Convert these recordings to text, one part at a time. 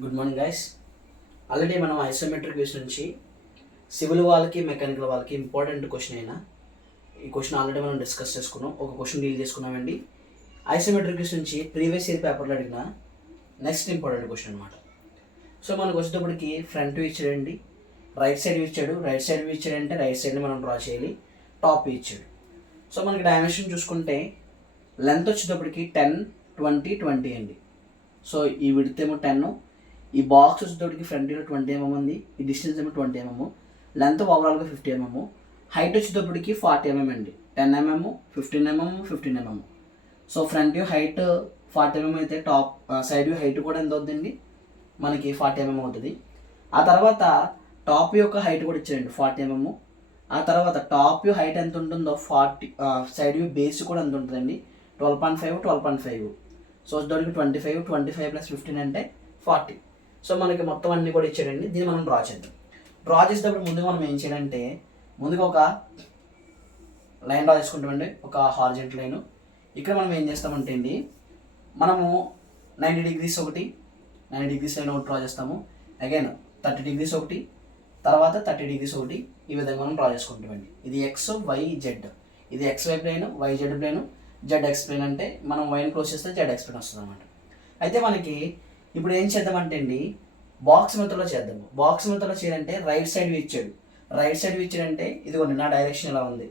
Good morning guys. Already మనం isometric views నుంచి civil వాళ్ళకి మెకానికల్ వాళ్ళకి ఇంపార్టెంట్ క్వశ్చన్ అయినా ఈ క్వశ్చన్ ఆల్రెడీ మనం డిస్కస్ చేసుకున్నాం. ఒక క్వశ్చన్ డీల్ చేసుకున్నామండి. ఐసోమెట్రిక్ వ్యూస్ నుంచి ప్రీవియస్ ఇయర్ పేపర్లో అడిగిన నెక్స్ట్ ఇంపార్టెంట్ క్వశ్చన్ అనమాట. సో మనకు వచ్చేటప్పటికి ఫ్రంట్ వ్యూ ఇచ్చాడండి, రైట్ సైడ్ వ్యూ ఇచ్చాడు. రైట్ సైడ్ వ్యూ ఇచ్చాడంటే రైట్ సైడ్ని మనం డ్రా చేయాలి. టాప్ వ్యూ ఇచ్చాడు. సో మనకి డైమెన్షన్ చూసుకుంటే లెంత్ వచ్చేటప్పటికి 10, 20, 20 అండి. సో ఈ విడ్త్ ఏమో 10, ఈ బాక్స్ వచ్చేటప్పటికి ఫ్రంట్ వ్యూలో 20 mm ఉంది, ఈ డిస్టెన్స్ ఏమో 20 mm, లెంత్ ఓవరాల్గా 50 mm, హైట్ వచ్చేటప్పటికి 40 mm అండి. 10 mm, 15 mm, 15 mm. So front view height 40 mm అయితే టాప్ సైడ్ వ్యూ హైట్ కూడా ఎంత అవుతుందండి, మనకి 40 mm అవుతుంది. ఆ తర్వాత టాప్ వ్యూ యొక్క హైట్ కూడా ఇచ్చారండి 40 mm. ఆ తర్వాత టాప్ వ్యూ హైట్ ఎంత ఉంటుందో 40, సైడ్ వ్యూ బేస్ కూడా ఎంత ఉంటుందండి 12.5, 12.5. సో వచ్చేటప్పటికి 25, 25 + 15 అంటే 40. సో మనకి మొత్తం అన్నీ కూడా ఇచ్చాడండి. దీన్ని మనం డ్రా చేద్దాం. డ్రా చేసేటప్పుడు ముందుగా మనం ఏం చేయాలంటే ముందుగా ఒక లైన్ డ్రా చేసుకుంటామండి, ఒక హారిజంటల్ లైన్. ఇక్కడ మనం ఏం చేస్తామంటే అండి, మనము 90 degrees ఒకటి, 90 degrees లైన్ ఒకటి డ్రా చేస్తాము. అగైన్ 30 degrees ఒకటి, తర్వాత 30 degrees ఒకటి. ఈ విధంగా మనం డ్రా చేసుకుంటామండి. ఇది ఎక్స్, వై, జెడ్. ఇది XY plane, YZ plane, ZX plane. అంటే మనం వైని క్లోజ్ చేస్తే ZX ప్లేన్ వస్తుంది అనమాట. అయితే మనకి ఇప్పుడు ఏం చేద్దామంటే అండి, బాక్స్ మెథడ్లో చేద్దాము. బాక్స్ మెథడ్లో చేయాలంటే రైట్ సైడ్ వ్యూ ఇచ్చాడు. రైట్ సైడ్ వ్యూ ఇచ్చాడంటే ఇదిగోండి నా డైరెక్షన్ ఇలా ఉంది,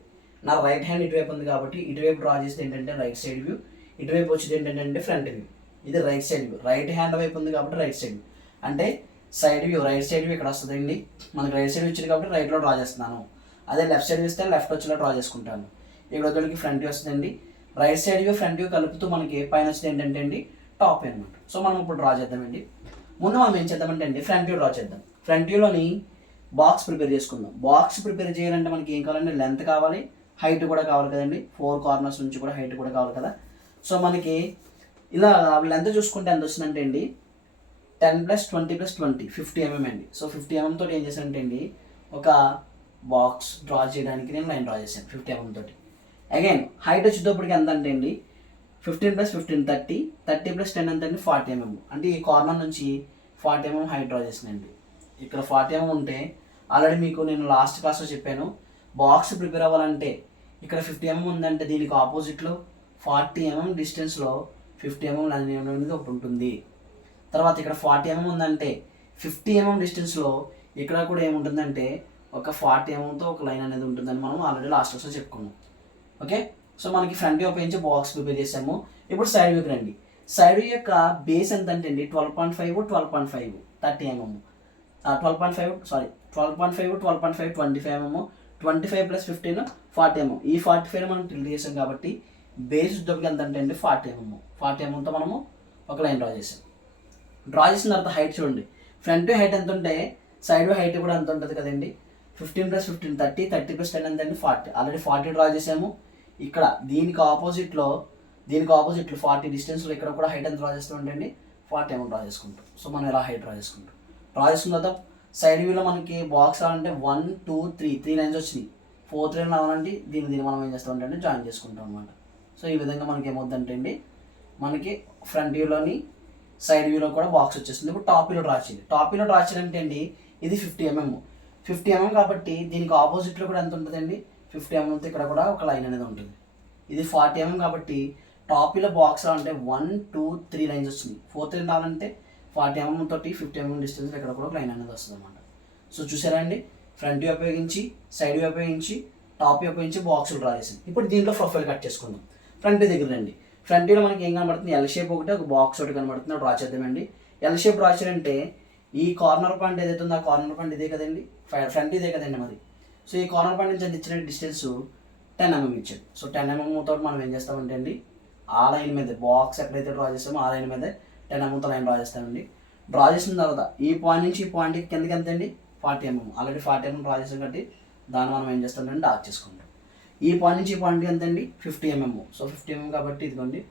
నా రైట్ హ్యాండ్ ఇటువైపు ఉంది కాబట్టి ఇటువైపు డ్రా చేస్తే ఏంటంటే రైట్ సైడ్ వ్యూ, ఇటువైపు వచ్చేది ఏంటంటే ఫ్రంట్ వ్యూ. ఇది right side view, right hand వైపు ఉంది కాబట్టి రైట్ సైడ్ వ్యూ. అంటే side view, right side view ఇక్కడ వస్తుందండి. మనకి రైట్ సైడ్ వచ్చింది కాబట్టి రైట్లో డ్రా చేస్తున్నాను. అదే లెఫ్ట్ సైడ్ ఇస్తే లెఫ్ట్ వచ్చేలా డ్రా చేసుకుంటాను. ఇక్కడ వచ్చేటికి ఫ్రంట్ వ్యూ వస్తుందండి. Right side view front view కలుపుతూ మనకి పైన వచ్చేది ఏంటంటే అండి టాప్ వ్యూ అనమాట. సో మనం ఇప్పుడు డ్రా చేద్దామండి. ముందు మనం ఏం చేద్దామంటే అండి ఫ్రంట్ వ్యూ డ్రా చేద్దాం. ఫ్రంట్ వ్యూలోని బాక్స్ ప్రిపేర్ చేసుకుందాం. బాక్స్ ప్రిపేర్ చేయాలంటే మనకి ఏం కావాలంటే లెంత్ కావాలి, హైట్ కూడా కావాలి కదండి. 4 కార్నర్స్ నుంచి కూడా హైట్ కూడా కావాలి కదా. సో మనకి ఇలా లెంత్ చూసుకుంటే ఎంత వస్తుందంటే అండి 10 + 20 + 20 50 mm అండి. సో 50 mm తోటి ఏం చేశానంటే అండి ఒక బాక్స్ డ్రా చేయడానికి నేను లైన్ డ్రా చేశాను 50 mm తోటి. అగైన్ హైట్ వచ్చేటప్పటికి ఎంత అంటే అండి 15 + 15 30, 30 + 10 ఎంత అండి 40 mm. అంటే ఈ కార్నర్ నుంచి 40 mm హైట్ డ్రా చేసినండి. ఇక్కడ 40 mm ఉంటే ఆల్రెడీ మీకు నేను లాస్ట్ క్లాస్లో చెప్పాను, బాక్స్ ప్రిపేర్ అవ్వాలంటే ఇక్కడ 50 mm ఉందంటే దీనికి ఆపోజిట్లో 40 mm డిస్టెన్స్లో 50 mm లైన్ అనేది ఒకటి ఉంటుంది. తర్వాత ఇక్కడ 40 mm ఉందంటే 50 mm డిస్టెన్స్లో ఇక్కడ కూడా ఏముంటుందంటే ఒక 40 mmతో ఒక లైన్ అనేది ఉంటుందని మనం ఆల్రెడీ లాస్ట్ క్లాస్లో చెప్పుకున్నాం. ఓకే, సో మనకి ఫ్రంట్ వ్యూ ఉపయోగించి బాక్స్ ప్రిపేర్ చేసాము. ఇప్పుడు సైడ్ వ్యూకి రండి. సైడ్ వ్యూ యొక్క బేస్ ఎంత అంటే అండి 12.5, 12.5 30 mm, 12.5 సారీ 12.5, 12.5 25 mm, 25 + 15 40 mm. ఈ 45 మనం టిల్ట్ చేసాం కాబట్టి బేస్ దొరికి ఎంత అంటే అండి 40 mm. 40 mmతో మనము ఒక లైన్ డ్రా చేసాం. డ్రా చేసిన తర్వాత హైట్ చూడండి, ఫ్రంట్ వ్యూ హైట్ ఎంత ఉంటే సైడ్ వ్యూ హైట్ కూడా ఎంత ఉంటుంది కదండి. 15 + 15 30, 30 + 10 ఎంత అండి 40. ఆల్రెడీ 40 డ్రా చేసాము. ఇక్కడ దీనికి ఆపోజిట్లో 40 డిస్టెన్స్లో ఇక్కడ కూడా హైట్ ఎంత డ్రా చేస్తామంటే 40 mm డ్రా చేసుకుంటాం. సో మనం ఇలా హైట్ డ్రా చేసుకుంటాం. డ్రా చేసుకున్న తర్వాత సైడ్ వ్యూలో మనకి బాక్స్ రావాలంటే 1 2 3 లైన్స్ వచ్చినాయి. 4th లైన్ రావాలంటే దీన్ని మనం ఏం చేస్తామంటే జాయిన్ చేసుకుంటాం అనమాట. సో ఈ విధంగా మనకి ఏమవుతుందంటే అండి మనకి ఫ్రంట్ వ్యూలోని సైడ్ వ్యూలో కూడా బాక్స్ వచ్చేస్తుంది. ఇప్పుడు టాప్ వ్యూలో డ్రా చేయాలి. టాప్ వ్యూలో డ్రా చేయాలంటే అండి ఇది 50 mm కాబట్టి దీనికి ఆపోజిట్లో కూడా ఎంత ఉంటుందండి 50 mmతో ఇక్కడ కూడా ఒక లైన్ అనేది ఉంటుంది. ఇది 40 mm కాబట్టి టాప్ వ్యూలో బాక్స్ రావాలంటే 1 2 3 లైన్స్ వచ్చినాయి. 4th లైన్ రావాలంటే 40 mm తోటి 50 mm డిస్టెన్స్ ఇక్కడ కూడా ఒక లైన్ అనేది వస్తుంది అనమాట. సో చూసారా అండి, ఫ్రంట్ వ్యూ ఉపయోగించి, సైడ్ వ్యూ ఉపయోగించి, టాప్ వ్యూ ఉపయోగించి బాక్సులు డ్రా చేసింది. ఇప్పుడు దీంట్లో ప్రొఫైల్ కట్ చేసుకుందాం. ఫ్రంట్ వ్యూ దగ్గర రండి. ఫ్రంట్ వ్యూలో మనకి ఏం కనబడుతుంది, ఎల్ షేప్ ఒకటి, ఒక బాక్స్ ఒకటి కనబడుతుంది. డ్రా చేద్దామండి. ఎల్ షేప్ డ్రా చేయాలంటే ఈ కార్నర్ పాయింట్ ఏదైతే ఉందో ఆ కార్నర్ పాయింట్ ఇదే కదండి, ఫ్రంట్ ఇదే కదండి మరి. సో ఈ కార్నర్ పాయింట్ నుంచి ఇచ్చిన డిస్టెన్స్ 10 mm ఇచ్చాడు. సో 10 mm తోటి మనం ఏం చేస్తామంటే అండి ఆ లైన్ మీద బాక్స్ ఎక్కడైతే డ్రా చేస్తామో ఆ లైన్ మీద 10 mmతో లైన్ డ్రా చేస్తామండి. డ్రా చేసిన తర్వాత ఈ పాయింట్ నుంచి ఈ పాయింట్కి కిందకి ఎంత అండి 40 mm. ఆల్రెడీ 40 mm డ్రా చేసాం కాబట్టి దాన్ని మనం ఏం చేస్తామంటే డార్క్ చేసుకుంటాం. ఈ పాయింట్ నుంచి ఈ పాయింట్కి ఎంత అండి 50 mm. సో 50 mm కాబట్టి ఇదిగోండి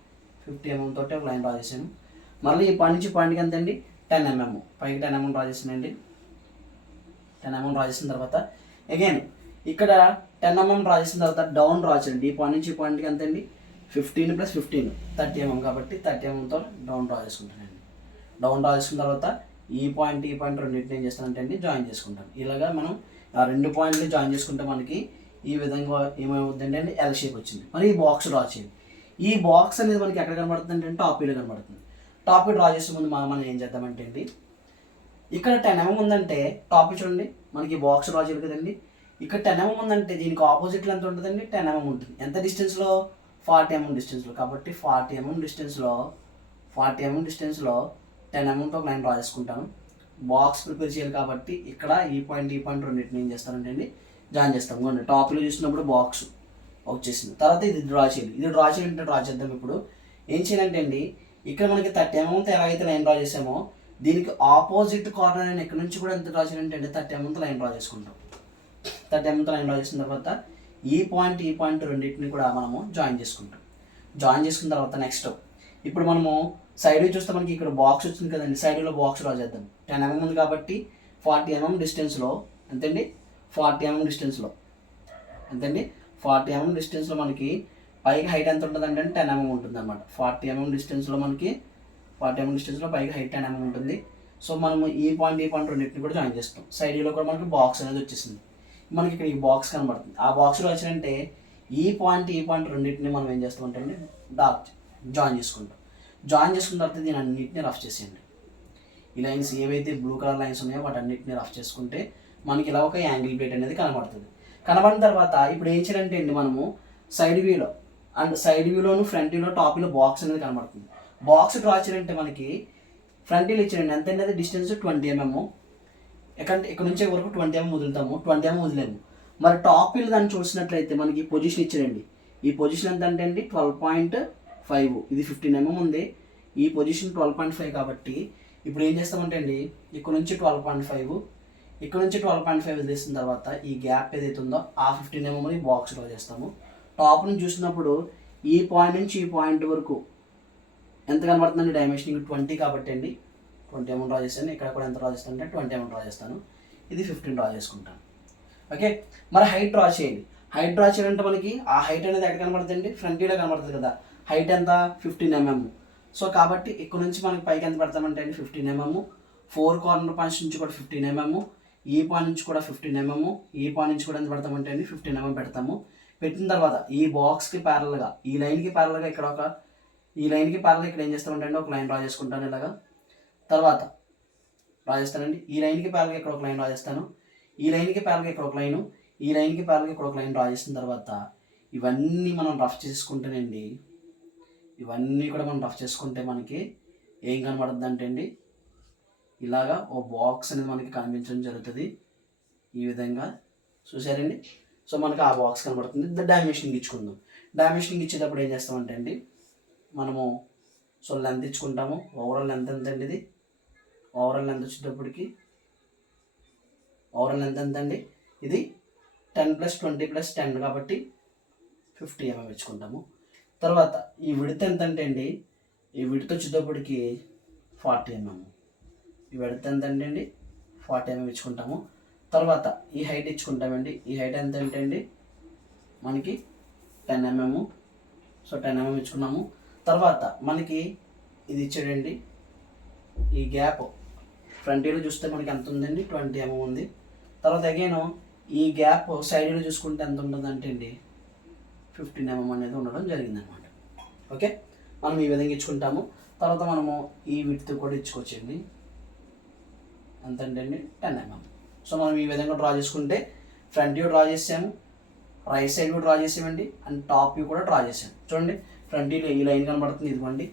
50 mm తోటి ఒక లైన్ డ్రా చేసాను. మళ్ళీ ఈ పాయింట్ నుంచి ఈ పాయింట్కి ఎంత అండి 10 mm, పైకి 10 mm డ్రా చేసానండి. 10 mm డ్రా చేసిన తర్వాత అగైన్ ఇక్కడ 10 mm డ్రా చేసిన తర్వాత డౌన్ డ్రా చేయండి. ఈ పాయింట్ నుంచి ఈ పాయింట్కి ఎంత అండి 15 + 15 30 mm కాబట్టి 30 mmతో డౌన్ డ్రా చేసుకుంటానండి. డౌన్ డ్రా చేసుకున్న తర్వాత ఈ పాయింట్ రెండింటిని ఏం చేస్తానంటే అండి జాయిన్ చేసుకుంటాను. ఇలాగా మనం ఆ 2 పాయింట్లు జాయిన్ చేసుకుంటే మనకి ఈ విధంగా ఏమవుతుందంటే అండి ఎల్ షేప్ వచ్చింది. మరి ఈ బాక్స్ డ్రా చేయండి. ఈ బాక్స్ అనేది మనకి ఎక్కడ కనబడుతుంది అంటే టాప్ వ్యూలో కనబడుతుంది. టాప్ వ్యూ డ్రా చేసే ముందు మనం ఏం చేద్దామంటే అండి, ఇక్కడ 10 mm ఉందంటే టాప్ చూడండి, మనకి బాక్స్ డ్రా చేయాలి కదండి. ఇక్కడ 10 mm ఉందంటే దీనికి ఆపోజిట్లో ఎంత ఉంటుందండి, 10 mm ఉంటుంది. ఎంత డిస్టెన్స్లో, 40 mm డిస్టెన్స్లో. కాబట్టి 40 mm డిస్టెన్స్లో 10 mmతో ఒక లైన్ డ్రా చేసుకుంటాను. బాక్స్ ప్రిపేర్ చేయాలి కాబట్టి ఇక్కడ ఈ పాయింట్ రెండింటిని ఏం చేస్తానంటే అండి జాయిన్ చేస్తాం. కొన్ని టాప్లో చూసినప్పుడు బాక్స్ వచ్చేసింది. తర్వాత ఇది డ్రా చేయాలి. ఇది డ్రా చేయాలంటే డ్రా చేద్దాం. ఇప్పుడు ఏం చేయాలంటే అండి, ఇక్కడ మనకి 30 mmతో ఎలాగైతే లైన్ డ్రా చేసామో దీనికి ఆపోజిట్ కార్నర్ అయిన ఇక్కడ నుంచి కూడా ఎంత డ్రా చేయాలంటే అండి 30 mmతో లైన్ డ్రా చేసుకుంటాం. 30 mmతో లైన్ డ్రా చేసిన తర్వాత ఈ పాయింట్ రెండింటిని కూడా మనము జాయిన్ చేసుకుంటాం. జాయిన్ చేసుకున్న తర్వాత నెక్స్ట్ ఇప్పుడు మనము సైడ్ చూస్తే మనకి ఇక్కడ బాక్స్ వచ్చింది కదండి, సైడ్లో బాక్స్ డ్రా చేద్దాం. 10 mm ఉంది కాబట్టి 40 mm డిస్టెన్స్లో ఎంతండి, 40 mm డిస్టెన్స్లో ఎంతండి, 40 mm డిస్టెన్స్లో మనకి పైకి హైట్ ఎంత ఉంటుందంటే 10 mm ఉంటుంది అనమాట. 40 mm డిస్టెన్స్లో మనకి 40 mm డిస్టెన్స్లో పైకి హైట్ 10 mm ఉంటుంది. సో మనము ఈ పాయింట్ రెండింటిని కూడా జాయిన్ చేస్తాం. సైడ్లో కూడా మనకి బాక్స్ అనేది వచ్చేసింది. మనకి ఇక్కడ ఈ బాక్స్ కనబడుతుంది. ఆ బాక్స్లో వచ్చినంటే ఈ పాయింట్ రెండింటిని మనం ఏం చేస్తామంటే అండి జాయిన్ చేసుకుంటాం. జాయిన్ చేసుకున్న తర్వాత దీని అన్నింటినీ రఫ్ చేసేయండి. ఈ లైన్స్ ఏవైతే బ్లూ కలర్ లైన్స్ ఉన్నాయో వాటన్నిటిని రఫ్ చేసుకుంటే మనకి ఇలా ఒక యాంగిల్ ప్లేట్ అనేది కనబడుతుంది. కనబడిన తర్వాత ఇప్పుడు ఏం చేయాలంటే అండి, మనము సైడ్ వ్యూలోను ఫ్రంట్ వ్యూలో టాప్ వ్యూలో బాక్స్ అనేది కనబడుతుంది. బాక్స్ డ్రా చేయాలంటే మనకి ఫ్రంట్ వ్యూలో ఇచ్చారండి ఎంత అనేది డిస్టెన్స్ 20 mm. ఇక్కడ నుంచి వరకు 20 mm వదులుతాము, 20 mm వదిలేము. మరి టాప్ వ్యూలో దాన్ని చూసినట్లయితే మనకి పొజిషన్ ఇచ్చారండి. ఈ పొజిషన్ ఎంత అంటే అండి 12.5. ఇది 15 mm ఉంది. ఈ పొజిషన్ 12.5 కాబట్టి ఇప్పుడు ఏం చేస్తామంటే అండి, ఇక్కడ నుంచి 12.5, ఇక్కడ నుంచి 12.5 వదిలేసిన తర్వాత ఈ గ్యాప్ ఏదైతే ఉందో ఆ 15 mm బాక్స్ డ్రా చేస్తాము. టాప్ నుంచి చూసినప్పుడు ఈ పాయింట్ నుంచి ఈ పాయింట్ వరకు ఎంత కనబడుతుందండి, డైమెన్షన్ 20 కాబట్టి అండి 20 mm డ్రా చేస్తాను. ఇక్కడ కూడా ఎంత డ్రా చేస్తాను అంటే 20 mm డ్రా చేస్తాను. ఇది 15 డ్రా చేసుకుంటాను. ఓకే, మరి హైట్ డ్రా చేయండి. హైట్ డ్రా చేయాలంటే మనకి ఆ హైట్ అనేది ఎక్కడ కనబడుతుంది, ఫ్రంట్ వ్యూలో కనబడుతుంది కదా. హైట్ ఎంత 15 mm. సో కాబట్టి ఇక్కడ నుంచి మనకి పైకి ఎంత పెడతామంటే అండి 15 mm. 4 కార్నర్ పాయింట్స్ నుంచి కూడా 15 mm, ఈ పాయింట్ నుంచి కూడా 15 mm, ఈ పాయింట్ నుంచి కూడా ఎంత పెడతామంటే అండి 15 mm పెడతాము. పెట్టిన తర్వాత ఈ బాక్స్కి ప్యారల్గా ఈ లైన్కి ప్యారల్గా ఇక్కడ ఇక్కడ ఏం చేస్తామంటే అండి ఒక లైన్ డ్రా చేసుకుంటాను ఇలాగా. తర్వాత డ్రా చేస్తానండి. ఈ లైన్కి ప్యారల్గా ఇక్కడ ఒక లైన్ డ్రా చేస్తాను. ఈ లైన్కి ప్యారల్గా ఇక్కడ ఒక లైను, ఈ లైన్కి ప్యారల్గా ఇక్కడ ఒక లైన్ డ్రా చేసిన తర్వాత ఇవన్నీ మనం రఫ్ చేసుకుంటేనండి, ఇవన్నీ కూడా మనం రఫ్ చేసుకుంటే మనకి ఏం కనబడుతుంది అంటే అండి ఇలాగా ఓ బాక్స్ అనేది మనకి కనిపించడం జరుగుతుంది. ఈ విధంగా చూసారండి. సో మనకి ఆ బాక్స్ కనబడుతుంది. డైమెన్షనింగ్ ఇచ్చుకుందాం. డైమెన్షనింగ్ ఇచ్చేటప్పుడు ఏం చేస్తామంటే అండి మనము లెంత్ ఇచ్చుకుంటాము. ఓవరాల్ లెంత్ ఎంత అండి, ఇది ఓవరాల్ లెంత్ వచ్చేటప్పటికి ఓవరాల్ లెంత్ ఎంత అండి, ఇది 10 + 20 + 10 కాబట్టి 50 mm ఇచ్చుకుంటాము. తర్వాత ఈ విడత్ ఎంత అంటే అండి, ఈ విడత్ వచ్చేటప్పటికి 40 mm. ఈ విడత్ ఎంత అంటే అండి 40 mm ఇచ్చుకుంటాము. తర్వాత ఈ హైట్ ఇచ్చుకుంటామండి. ఈ హైట్ ఎంత అంటే అండి మనకి 10 mm. So 10 mm ఇచ్చుకున్నాము. తర్వాత మనకి ఇది ఇచ్చాడండి, ఈ గ్యాప్ ఫ్రంట్ వ్యూలో చూస్తే మనకి ఎంత ఉందండి 20 mm ఉంది. తర్వాత అగైన్ ఈ గ్యాప్ సైడ్ వ్యూలో చూసుకుంటే ఎంత ఉంటుందంటే అండి 15 mm అనేది ఉండడం జరిగిందనమాట. ఓకే, మనం ఈ విధంగా ఇచ్చుకుంటాము. తర్వాత మనము ఈ విడ్త్ కూడా ఇచ్చుకోవచ్చండి. ఎంత అంటే అండి 10 mm. సో మనం ఈ విధంగా డ్రా చేసుకుంటే ఫ్రంట్ వ్యూ డ్రా చేసాము, రైట్ సైడ్ వ్యూ డ్రా చేసామండి, అండ్ టాప్ వ్యూ కూడా డ్రా చేసాము. చూడండి, ఫ్రంట్ వ్యూలో ఈ లైన్ కనబడుతుంది, ఇదిగోండి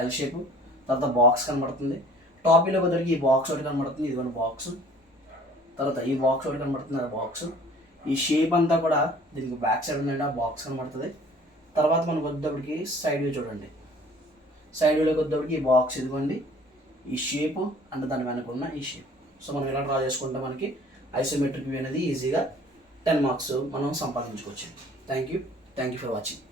ఎల్ షేప్. తర్వాత బాక్స్ కనబడుతుంది. టాప్ వ్యూలో కొద్దిగా ఈ బాక్స్ ఒకటి కనబడుతుంది, ఇదిగోండి బాక్స్. తర్వాత ఈ బాక్స్ ఒకటి కనబడుతుంది, ఆ బాక్స్. ఈ షేప్ అంతా కూడా దీనికి బ్యాక్ సైడ్ ఉందండి, ఆ బాక్స్ కనబడుతుంది. తర్వాత మనకు వచ్చేటప్పటికి సైడ్ వ్యూ చూడండి. సైడ్ వ్యూలోకి వచ్చేటప్పటికి ఈ బాక్స్, ఇదిగోండి ఈ షేప్ అంటే దాని వెనక ఉన్న ఈ షేప్. సో మనం ఇలా డ్రా చేసుకుంటే మనకి ఐసోమెట్రిక్ వ్యూ అనేది ఈజీగా 10 marks మనం సంపాదించుకోవచ్చు. Thank you for watching.